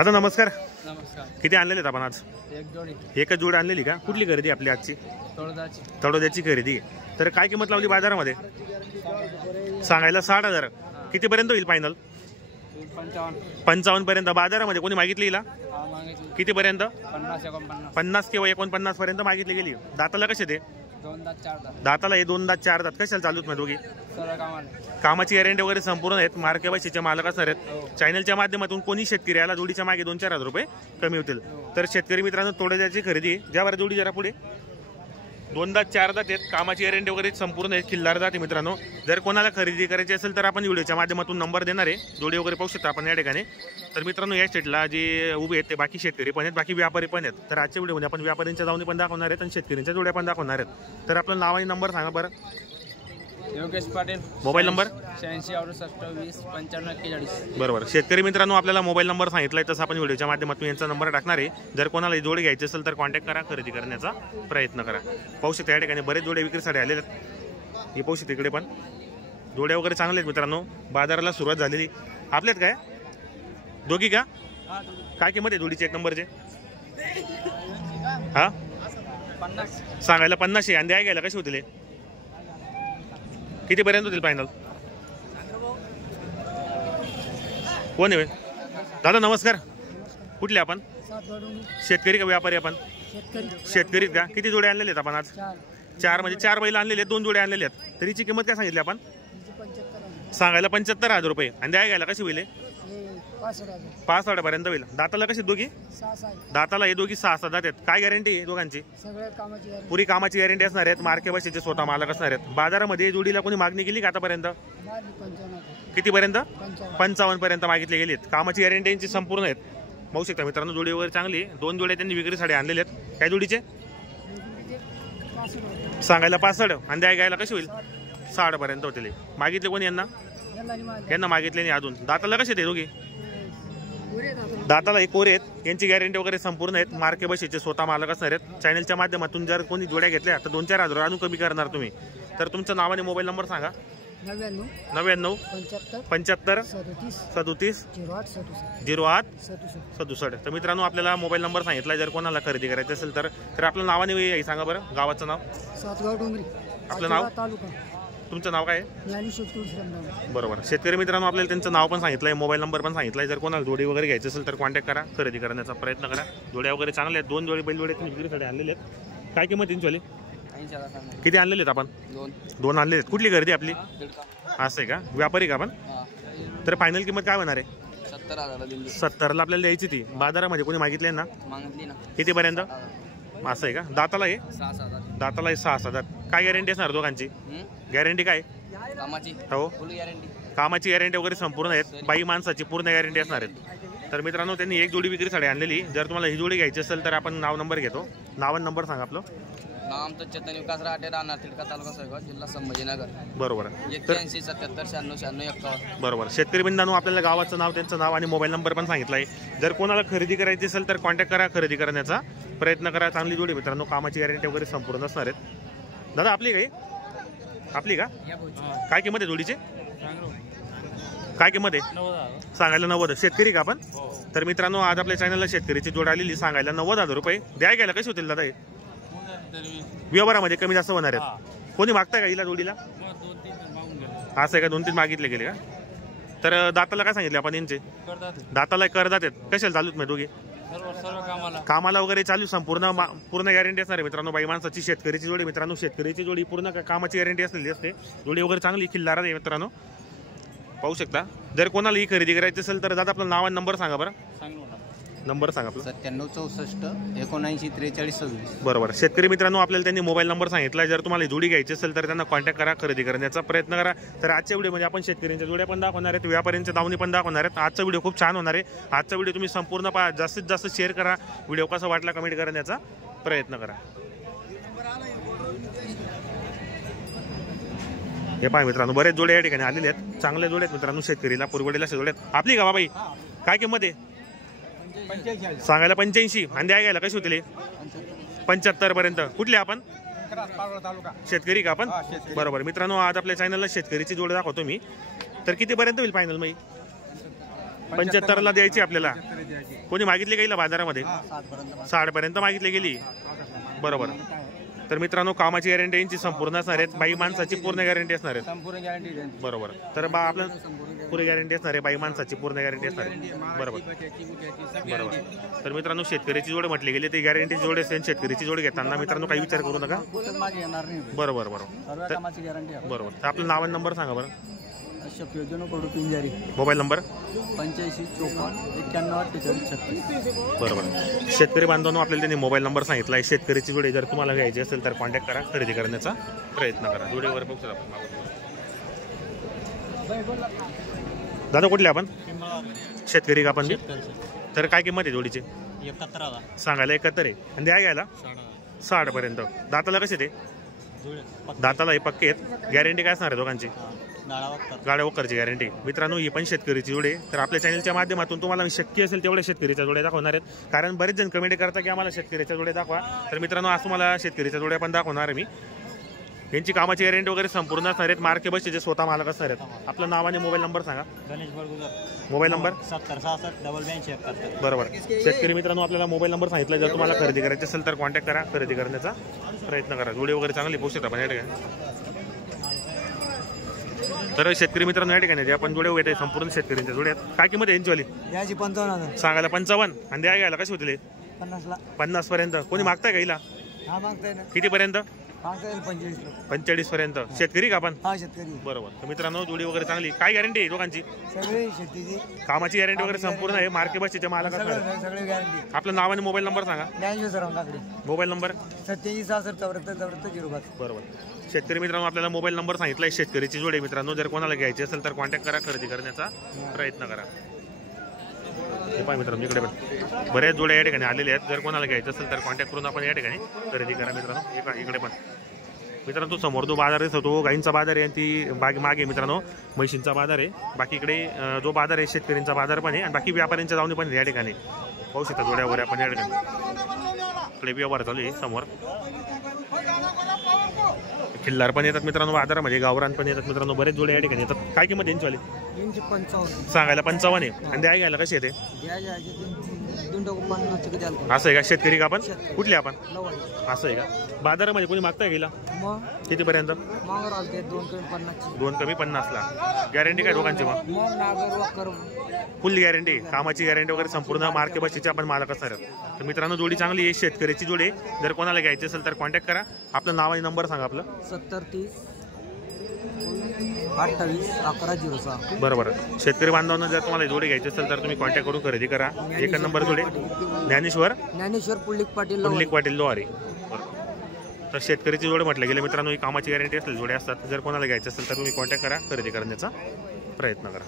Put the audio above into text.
दादा नमस्कार. नमस्कार. किती आणलेले आपण आज? एक जोडी. एकच जोडी आणलेली का? कुठली खरेदी आपली आजची? तळोद्याची खरेदी. तर काय किंमत लावली बाजारामध्ये? सांगायला 60,000. किती पर्यंत होईल फायनल? 55 पर्यंत. बाजारामध्ये कोणी मागितली हिला? किती पर्यंत? 50 किंवा 49 पर्यंत मागितली गेली. दाताला कसे ते? दाताला हे 2 दात 4 दात. कशाला चालूच नाही दोघी? कामाची गॅरंटी वगैरे संपूर्ण आहेत. मार्के बशीचे मालक असणार आहेत. चॅनलच्या माध्यमातून कोणी शेतकरी याला जोडीच्या मागे 2-4 हजार रुपये कमी होतील. तर शेतकरी मित्रांनो तोड्याची खरेदी ज्यावर जोडी जरा पुढे 2 दात 4 दात आहेत. कामाची गॅरंटी वगैरे संपूर्ण आहेत. खिल्लार जाते मित्रांनो. जर कोणाला खरेदी करायची असेल तर आपण व्हिडिओच्या माध्यमातून नंबर देणार आहे. जोडी वगैरे पाहू शकता आपण या ठिकाणी. तर मित्रांनो या स्टेटला जे उभे आहेत ते बाकी शेतकरी पण आहेत, बाकी व्यापारी पण आहेत. तर आजच्या व्हिडिओमध्ये आपण व्यापाऱ्यांच्या जाऊनी पण दाखवणार आहेत आणि शेतकऱ्यांच्या जोड्या पण दाखवणार आहेत. तर आपलं नाव आणि नंबर सांगा बरं. योगेश पाटील. Mobile number 8668209541. बरोबर. शेतकरी मित्रांनो आपल्याला मोबाईल नंबर सांगितलाय तसं आपण व्हिडिओच्या माध्यमातून यांचा नंबर टाकणार आहे. जर कोणाला जोडी घ्यायची असेल तर कॉन्टॅक्ट करा, खरेदी करण्याचा प्रयत्न करा. पाहू शकता या ठिकाणी बरेच जोडे विक्रीसाठी आलेले आहेत. हे पाहू शकता इकडे पण जोड्या वगैरे चांगले आहेत मित्रांनो. बाजाराला सुरुवात झालेली. आपल्यात काय दोघी का? काय किंमत आहे जोडीची एक नंबरचे? हा सांगायला 50 आहे आणि द्या घ्यायला कशी होतील? किती पर्यंत होतील फायनल? कोण आहे दादा? नमस्कार. कुठले आपण? शेतकरी का व्यापारी आपण? शेतकरी का? किती जोडे आणलेले आहेत आपण आज? 4 म्हणजे 4 बैल आणलेले आहेत, 2 जोडे आणलेले आहेत. तरीची किंमत काय सांगितली आपण? सांगायला 75,000 रुपये आणि द्या घ्यायला कशी होईल? 65 पर्यंत होईल. दाताला कशी दोघी? दाताला हे दोघी 6 दात आहेत. काय गॅरंटी आहे दोघांची? पुरी कामाची गॅरंटी असणार आहेत. मार्के बशीचे स्वतः मालक असणार आहेत. बाजारामध्ये जोडीला कोणी मागणी केली का आतापर्यंत? किती पर्यंत? 55 पर्यंत मागितले गेलेत. कामाची गॅरंटी यांची संपूर्ण आहेत. पाहू शकता मित्रांनो जोडी वगैरे चांगली. 2 जोडे त्यांनी विक्रीसाठी आणलेले आहेत. काय जोडीचे? सांगायला 65 आणि द्या घ्यायला कशी होईल? 60 पर्यंत होतील. मागितले कोणी यांना? यांना मागितले नाही अजून. दाताला कसे ते दोघी? दाताला एक कोरे आहेत. यांची गॅरंटी वगैरे संपूर्ण आहेत. मार्के बशीचे स्वतः मालक असणार आहेत. चॅनलच्या माध्यमातून जर कोणी जोड्या घेतल्या तर 2-4 हजार अजून कमी करणार तुम्ही. तर तुमचं नाव आणि मोबाईल नंबर सांगा. 99 75 37 08 67. तर मित्रांनो आपल्याला मोबाईल नंबर सांगितला. जर कोणाला खरेदी करायची असेल तर आपलं नाव आणि सांगा बरं. गावाचं नाव? आपलं नाव? तुमचं नाव काय आहे? बरोबर. शेतकरी मित्रांनो आपल्याला त्यांचं नाव पण सांगितलंय, मोबाईल नंबर पण सांगितलाय. जर कोणाला जोडी वगैरे घ्यायची असेल तर कॉन्टॅक्ट करा, खरेदी करण्याचा प्रयत्न करा. जोड्या वगैरे चांगले आहेत. 2 जोडी बैल जोडे विक्रीसाठी आणलेले आहेत. काय किंमत त्यांची? किती आणलेले आहेत आपण? 2 आणलेले आहेत. कुठली खरेदी आपली? असं आहे का? व्यापारी का आपण? तर फायनल किंमत काय होणार आहे? 70ला आपल्याला द्यायची ती. बाजारामध्ये कोणी मागितले ना? किती पर्यंत? असं आहे का? दाताला आहे? दाताला आहे 6 दात. काय गॅरंटी असणार दोघांची? गॅरंटी काय? हो कामाची गॅरंटी वगैरे संपूर्ण आहेत. बाई माणसाची पूर्ण गॅरंटी असणार आहेत. तर मित्रांनो त्यांनी एक जोडी विक्रीसाठी आणलेली. जर तुम्हाला ही जोडी घ्यायची असेल तर आपण नाव नंबर घेतो. नाव आणि नंबर सांगा आपलं. नाव आमचं चेतन विकास राहते, राहणार तिडका, तालुका सोयगाव, जिल्हा संभाजीनगर. बरोबर. 81 77 96 96 51. बरोबर. शेतकरी बंधूंनो आपल्याला गावाचं नाव, त्यांचं नाव आणि मोबाईल नंबर पण सांगितलाय. जर कोणाला खरेदी करायची असेल तर कॉन्टॅक्ट करा, खरेदी करण्याचा प्रयत्न करा. चांगली जोडी मित्रांनो. कामाची गॅरंटी वगैरे संपूर्ण असणार आहेत. दादा आपली काय? आपली का? काय किंमत आहे जोडीची? काय किंमत आहे? सांगायला 90. शेतकरी का आपण? तर मित्रांनो आज आपल्या चॅनलला शेतकरीची जोड आलेली. सांगायला 90,000 रुपये. द्या घ्यायला कशी होतील दादा? व्यवहारामध्ये कमी जास्त होणार आहेत. कोणी मागताय का हिला जोडीला? असं आहे का? 2-3 मागितले गेले का? तर दाताला काय सांगितले आपण यांचे? दाताला करदात आहेत. कशाला चालूच नाही दोघे? कामाला वगैरे चालू. पूर्ण गॅरंटी असणार आहे मित्रांनो. बाई माणसाची शेतकरीची जोडी मित्रांनो. शेतकरीची जोडी पूर्ण कामाची गॅरंटी असलेली असते. जोडी वगैरे चांगली खिल्लार आहे मित्रांनो. पाहू शकता. जर कोणाला ही खरेदी करायची असेल तर दादा आपलं नाव आणि नंबर सांगा बरं. नंबर सांगा आपलं. 97 64 79 43 26. बरोबर. शेतकरी मित्रांनो आपल्याला त्यांनी मोबाईल नंबर सांगितला. जर तुम्हाला जोडी घ्यायची असेल तर त्यांना कॉन्टॅक्ट करा, खरेदी करण्याचा प्रयत्न करा. तर आजच्या व्हिडिओमध्ये आपण शेतकऱ्यांच्या जोड्या पण दाखवणार आहेत, व्यापाऱ्यांच्या दावणी पण दाखवणार आहेत. आजचा व्हिडिओ खूप छान होणार आहे. आजचा व्हिडिओ तुम्ही संपूर्ण पहा, जास्तीत जास्त शेअर करा. व्हिडिओ कसा वाटला कमेंट करण्याचा प्रयत्न करा. हे पहा मित्रांनो बरेच जोडे या ठिकाणी आलेले आहेत. चांगले जोडे आहेत मित्रांनो. शेतकरीला पुरवडेला जोडे आहेत. आपली का बाबाई? काय किंमत आहे? सांगायला 85 आणि द्या घ्यायला कशी होतील? 75 पर्यंत. कुठले आपण? शेतकरी का आपण? बरोबर. मित्रांनो आज आपल्या चॅनलला शेतकरीची जोड दाखवतो मी. तर किती पर्यंत होईल फायनल? मग 75ला द्यायची आपल्याला. कोणी मागितली गेली बाजारामध्ये? 60 पर्यंत मागितली गेली. बरोबर. तर मित्रांनो कामाची गॅरंटी यांची संपूर्ण असणार आहेत. बाई माणसाची पूर्ण गॅरंटी असणार आहे. संपूर्ण गॅरंटी बरोबर. तर बा आपलं पुरी गॅरंटी असणार आहे. बाई माणसाची पूर्ण गॅरंटी असणार आहे. बरोबर. बरोबर. तर मित्रांनो शेतकऱ्याची जोड म्हटली गेली ती गॅरंटी जोड असेल. शेतकऱ्याची जोड घेताना मित्रांनो काही विचार करू नका. बरोबर बरोबर. बरोबर. तर आपलं नाव आणि नंबर सांगा बरं. Mobile number 8554914836. बरोबर. शेतकरी बांधवांनो आपल्याला त्यांनी मोबाईल नंबर सांगितला आहे. शेतकऱ्याची जोडी जर तुम्हाला घ्यायची असेल तर कॉन्टॅक्ट करा. खरेदी करण्याचा प्रयत्न करा. जोडीवर बघू आपण. दादा कुठले आपण? शेतकरी का आपण? तर काय किंमत आहे जोडीची? 71 सांगायला 71 आहे. आणि द्या घ्यायला 60 पर्यंत. दाताला कसे ते? दाताला हे पक्के आहेत. गॅरंटी काय असणार आहे दोघांची? गाड्या वक्करची गॅरंटी. मित्रांनो ही पण शेतकरीची जोडे. तर आपल्या चॅनलच्या माध्यमातून तुम्हाला शक्य असेल तेवढ्या शेतकरीच्या जोड्या दाखवणार आहेत. कारण बरेच जण कमेंट करता की आम्हाला शेतकरीच्या जोड्या दाखवा. तर मित्रांनो आज तुम्हाला शेतकरीच्या जोड्या पण दाखवणार आहे मी. यांची कामाची गॅरंटी वगैरे संपूर्ण असणार आहेत. मार्के बसचे जे स्वतः मालक असणार आहेत. आपलं नाव आणि मोबाईल नंबर सांगा. गणेश बळगुजर. मोबाईल नंबर 7066 बरोबर. शेतकरी मित्रांनो आपल्याला मोबाईल नंबर सांगितला. जर तुम्हाला खरेदी करायची असेल तर कॉन्टॅक्ट करा. खरेदी करण्याचा प्रयत्न करा. जोडी वगैरे चांगली पोहोचत आपण या ठिकाणी. तर शेतकरी मित्रांनो या ठिकाणी आपण जोडे येते संपूर्ण शेतकऱ्यांच्या जोड्यात. काय किंमत आहे यांची वाली? याची 55 सांगायला 55 आणि द्या घ्यायला कशी होतील? 50 पर्यंत. कोणी मागताय का हिला? हा मागताय ना. किती पर्यंत? 45 पर्यंत. शेतकरी का आपण? हा शेतकरी. बरोबर. तर मित्रांनो जोडी वगैरे चांगली. काय गॅरंटी आहे दोघांची? सगळे शेतीची कामाची गॅरंटी वगैरे संपूर्ण आहे. मार्के बसच्या मालक असणार. सगळे गॅरंटी. आपलं नाव आणि मोबाईल नंबर सांगा. मोबाईल नंबर 876674 बरोबर. शेतकरी मित्रांनो आपल्याला मोबाईल नंबर सांगितला आहे. शेतकरीची जोडी मित्रांनो जर कोणाला घ्यायची असेल तर कॉन्टॅक्ट करा. खरेदी करण्याचा प्रयत्न करा. हे पाहा मित्रांनो इकडे पण बऱ्याच जोड्या या ठिकाणी आलेल्या आहेत. जर कोणाला घ्यायचं असेल तर कॉन्टॅक्ट करून आपण या ठिकाणी खरेदी करा मित्रांनो. इकडे पण मित्रांनो तो समोर जो बाजार आहे तो गाईंचा बाजार आहे. आणि ती मागे मित्रांनो म्हशींचा बाजार आहे. बाकी इकडे जो बाजार आहे शेतकऱ्यांचा बाजार पण आहे. आणि बाकी व्यापाऱ्यांच्या जाऊन पण या ठिकाणी पाहू शकता जोड्या वगैरे आपण या ठिकाणी. इकडे व्यवहार चालू आहे समोर. खिल्लार पण येतात मित्रांनो बाजारामध्ये. गावरान पण येतात मित्रांनो. बरेच जोडे या ठिकाणी येतात. काय किंमत यांची वाली? 55 सांगायला 55 आहे. आणि द्या घ्यायला कशी येते? असं आहे का? शेतकरी का आपण? कुठले आपण? असं आहे का? बाजारामध्ये कोणी मागताय गेला किती पर्यंत? 2 कमी 50ला. गॅरंटी काय दोघांची मग? फुल गॅरंटी. कामाची गॅरंटी वगैरे संपूर्ण मार्के बसची आपण मालक असणार. तर मित्रांनो जोडी चांगली आहे. शेतकऱ्याची जोडी आहे. जर कोणाला घ्यायची असेल तर कॉन्टॅक्ट करा. आपलं नाव आणि नंबर सांगा. आपलं 7030 28 1106. बरोबर. शेतकरी बांधवांना जर तुम्हाला जोडी घ्यायची असेल तर तुम्ही कॉन्टॅक्ट करून खरेदी करा. एक नंबर जोडी ज्ञानेश्वर पुल्लिक पाटील लोहारी. तर शेतकरीची जोडी म्हटलं गेलं मित्रांनो ही कामाची गॅरंटी असेल जोड्या असतात. जर कोणाला घ्यायचं असेल तर तुम्ही कॉन्टॅक्ट करा. खरेदी करण्याचा प्रयत्न करा.